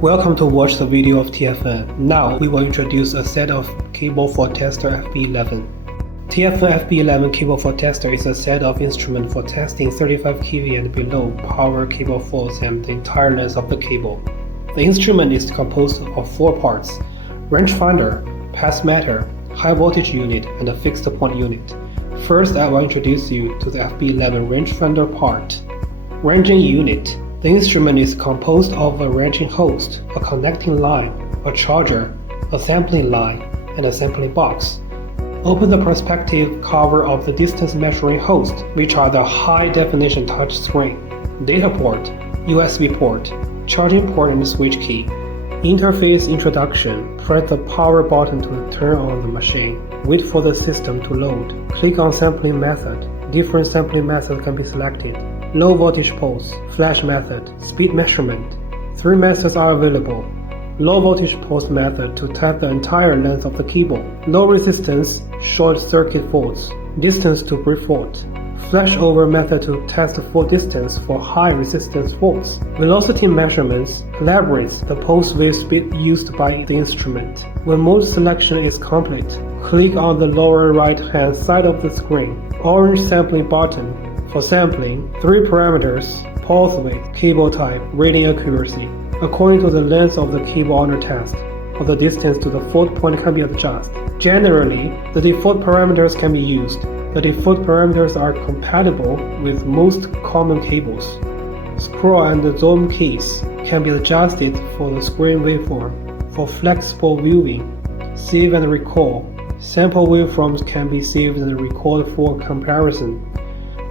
Welcome to watch the video of TFN. Now we will introduce a set of cable for tester FB11. TFN FB11 cable for tester is a set of instruments for testing 35 kV and below power cable faults and the entire length of the cable. The instrument is composed of 4 parts: rangefinder, path meter, high voltage unit, and a fixed point unit. First, I will introduce you to the FB11 rangefinder part. Ranging unit. The instrument is composed of a ranging host, a connecting line, a charger, a sampling line, and a sampling box. Open the perspective cover of the distance measuring host, which are the high-definition touch screen, data port, USB port, charging port and switch key. Interface introduction. Press the power button to turn on the machine. Wait for the system to load. Click on sampling method. Different sampling methods can be selected. Low voltage pulse, flash method, speed measurement. 3 methods are available. Low voltage pulse method to test the entire length of the cable. Low resistance, short circuit faults. Distance to brief fault. Flashover method to test the fault distance for high resistance faults. Velocity measurements calibrates the pulse wave speed used by the instrument. When mode selection is complete, click on the lower right hand side of the screen. Orange sampling button. For sampling, 3 parameters: pulse width, cable type, reading accuracy. According to the length of the cable under test, or the distance to the fault point can be adjusted. Generally, the default parameters can be used. The default parameters are compatible with most common cables. Scroll and zoom keys can be adjusted for the screen waveform. For flexible viewing, save and recall. Sample waveforms can be saved and recalled for comparison.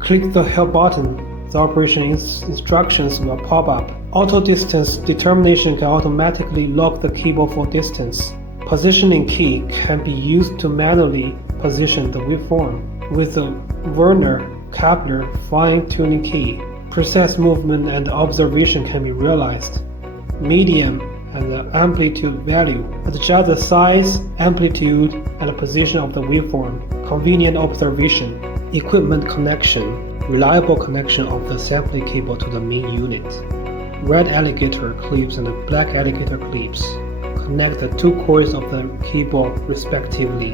Click the Help button. The operation instructions will pop up. Auto distance determination can automatically lock the cable for distance. Positioning key can be used to manually position the waveform. With the Werner Kepler fine-tuning key, precise movement and observation can be realized. Medium and the amplitude value. Adjust the size, amplitude, and position of the waveform. Convenient observation. Equipment connection. Reliable connection of the sampling cable to the main unit. Red alligator clips and black alligator clips. Connect the 2 coils of the cable respectively.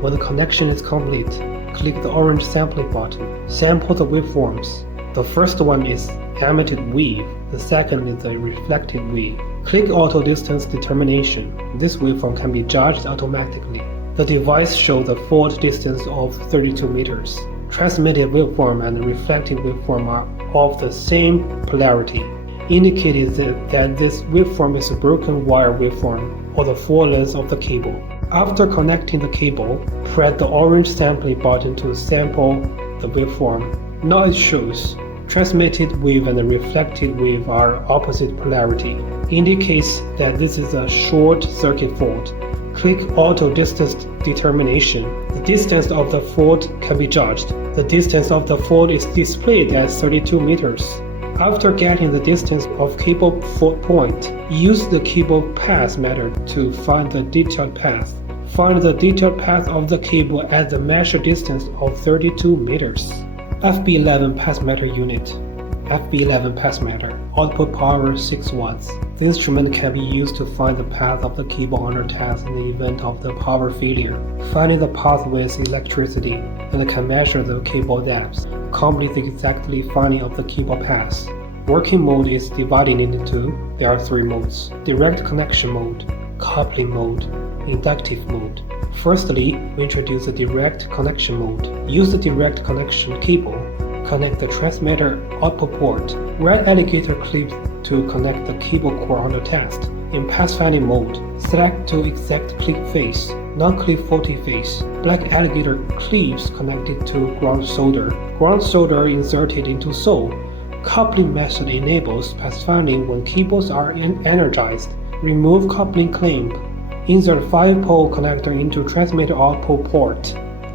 When the connection is complete, click the orange sampling button. Sample the waveforms. The first one is emitted wave. The second is the reflected wave. Click auto distance determination. This waveform can be judged automatically. The device shows the fault distance of 32 meters. Transmitted waveform and reflected waveform are of the same polarity, indicating that this waveform is a broken wire waveform or the full length of the cable. After connecting the cable, press the orange sampling button to sample the waveform. Now it shows transmitted wave and reflected wave are opposite polarity, indicates that this is a short circuit fault. Click Auto Distance Determination. The distance of the fault can be judged. The distance of the fault is displayed as 32 meters. After getting the distance of cable fault point, use the cable path method to find the detailed path. Find the detailed path of the cable at the measured distance of 32 meters. FB11 path meter unit. FB11 path meter. Output power 6 watts. The instrument can be used to find the path of the cable under test in the event of the power failure. Finding the path with electricity, and can measure the cable depth. Complete the exactly finding of the cable path. Working mode is divided into 2. There are 3 modes: direct connection mode, coupling mode, inductive mode. Firstly, we introduce the direct connection mode. Use the direct connection cable. Connect the transmitter output port. Red alligator clip to connect the cable core under test. In pathfinding mode, select to exact clip face, non-clip faulty face. Black alligator clips connected to ground solder. Ground solder inserted into sole. Coupling method enables pathfinding when cables are energized. Remove coupling clamp. Insert 5-pole connector into transmitter output port.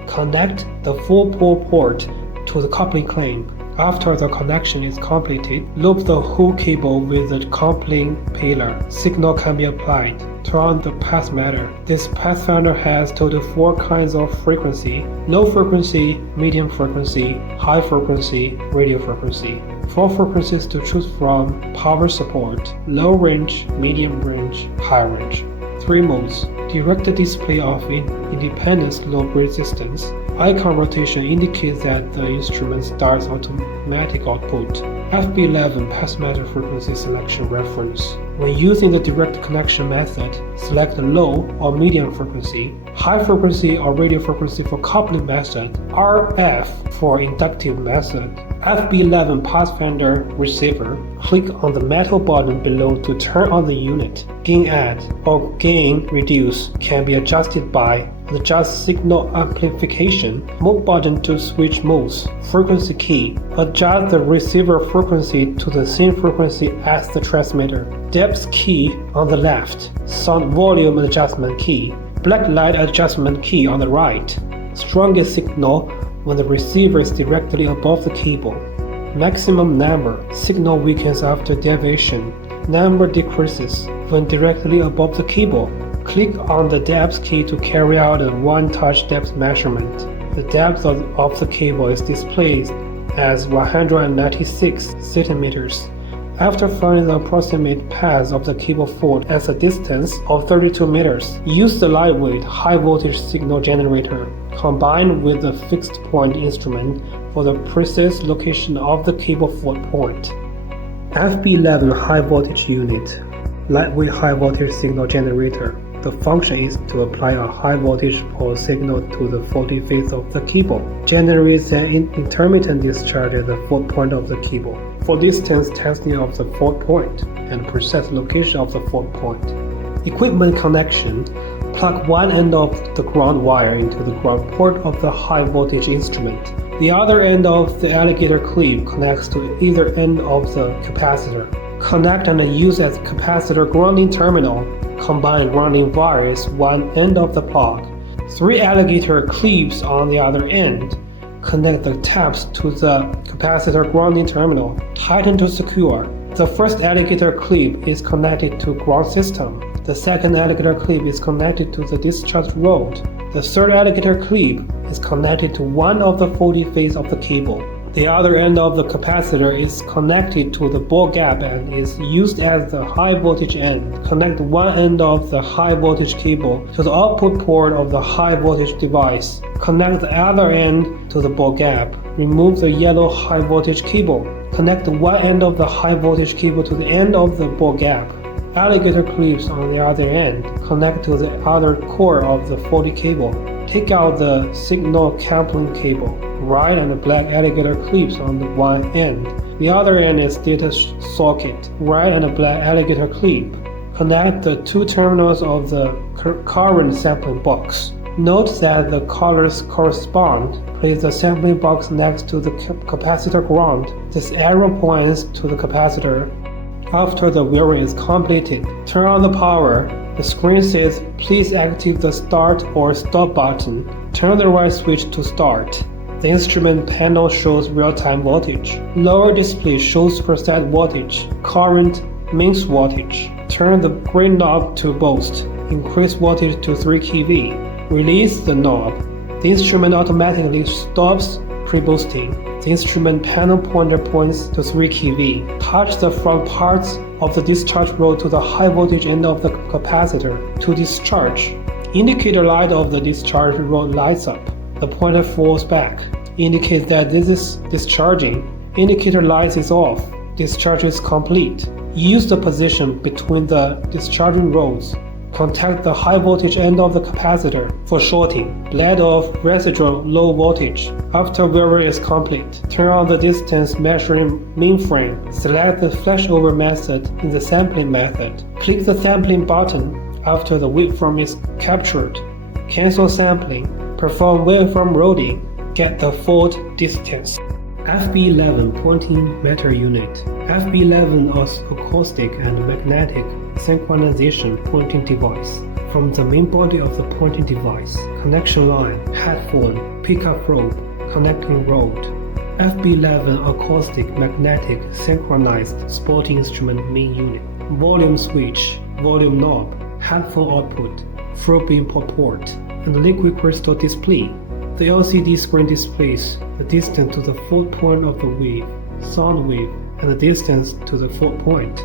Connect the 4-pole port to the coupling clamp. After the connection is completed, loop the whole cable with the coupling pillar. Signal can be applied. Turn on the path meter. This pathfinder has total 4 kinds of frequency: low frequency, medium frequency, high frequency, radio frequency. 4 frequencies to choose from: power support, low range, medium range, high range. 3 modes: direct display of independent slope resistance. Icon rotation indicates that the instrument starts automatic output. FB11 pass matter frequency selection reference. When using the direct connection method, select low or medium frequency, high frequency or radio frequency for coupling method, RF for inductive method. FB11 Pathfinder receiver. Click on the metal button below to turn on the unit. Gain add or gain reduce can be adjusted by adjust signal amplification, mode button to switch modes, frequency key, adjust the receiver frequency to the same frequency as the transmitter, depth key on the left, sound volume adjustment key, black light adjustment key on the right, strongest signal when the receiver is directly above the cable, maximum number, signal weakens after deviation, number decreases when directly above the cable. Click on the depth key to carry out a one-touch depth measurement. The depth of the cable is displayed as 196 centimeters. After finding the approximate path of the cable fault at a distance of 32 meters, use the lightweight high-voltage signal generator combined with the fixed-point instrument for the precise location of the cable fault point. FB11 high-voltage unit. Lightweight high-voltage signal generator. The function is to apply a high-voltage pulse signal to the faulty phase of the cable. Generates an intermittent discharge at the fault point of the cable. For distance testing of the fault point and precise location of the fault point. Equipment connection. Plug one end of the ground wire into the ground port of the high-voltage instrument. The other end of the alligator clip connects to either end of the capacitor. Connect and use as capacitor grounding terminal. Combine grounding wires one end of the plug. 3 alligator clips on the other end. Connect the tabs to the capacitor grounding terminal. Tighten to secure. The first alligator clip is connected to ground system. The second alligator clip is connected to the discharge rod. The third alligator clip is connected to one of the faulty phase of the cable. The other end of the capacitor is connected to the ball gap and is used as the high voltage end. Connect one end of the high voltage cable to the output port of the high voltage device. Connect the other end to the ball gap. Remove the yellow high voltage cable. Connect one end of the high voltage cable to the end of the ball gap. Alligator clips on the other end connect to the other core of the faulty cable. Take out the signal coupling cable. White and black alligator clips on the one end. The other end is data socket. White and black alligator clip. Connect the 2 terminals of the current sampling box. Note that the colors correspond. Place the sampling box next to the capacitor ground. This arrow points to the capacitor. After the wiring is completed, turn on the power. The screen says, please activate the start or stop button. Turn the right switch to start. The instrument panel shows real-time voltage. Lower display shows preset voltage, current, mains voltage. Turn the green knob to boost. Increase voltage to 3 kV. Release the knob. The instrument automatically stops pre-boosting. The instrument panel pointer points to 3 kV. Touch the front parts of the discharge rod to the high voltage end of the capacitor to discharge. Indicator light of the discharge rod lights up. The pointer falls back. Indicates that this is discharging. Indicator light is off. Discharge is complete. Use the position between the discharging rods. Contact the high voltage end of the capacitor for shorting. Blade of residual low voltage. After wiring is complete, turn on the distance measuring mainframe. Select the flashover method in the sampling method. Click the sampling button after the waveform is captured. Cancel sampling. Perform waveform routing. Get the fault distance. FB11 pointing meter unit. FB11 acoustic and magnetic synchronization pointing device. From the main body of the pointing device, connection line, headphone, pickup probe, connecting rod. FB11 acoustic magnetic synchronized sporting instrument main unit. Volume switch, volume knob, headphone output, probe input port, and liquid crystal display. The LCD screen displays the distance to the fault point of the wave. sound wave, and the distance to the fault point.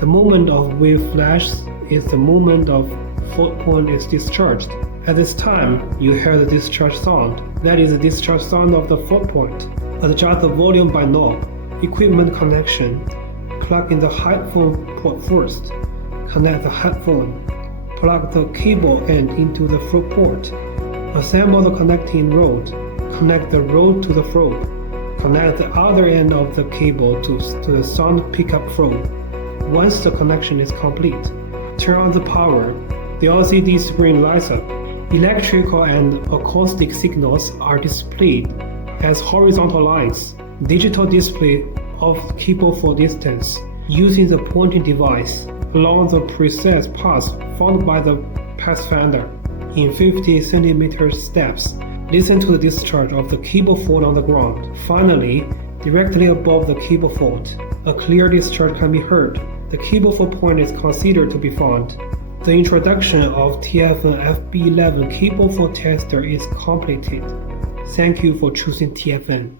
The moment of wave flash is the moment of fault point is discharged. At this time, you hear the discharge sound. That is the discharge sound of the fault point. Adjust the volume by knob. Equipment connection. Plug in the headphone port first. Connect the headphone. Plug the cable end into the probe port. Assemble the connecting rod. Connect the rod to the probe. Connect the other end of the cable to the sound pickup probe. Once the connection is complete, turn on the power. The LCD screen lights up. Electrical and acoustic signals are displayed as horizontal lines. Digital display of cable for distance using the pointing device along the precise path found by the pathfinder in 50 cm steps. Listen to the discharge of the cable fault on the ground. Finally, directly above the cable fault, a clear discharge can be heard. The cable fault point is considered to be found. The introduction of TFN FB11 cable fault tester is completed. Thank you for choosing TFN.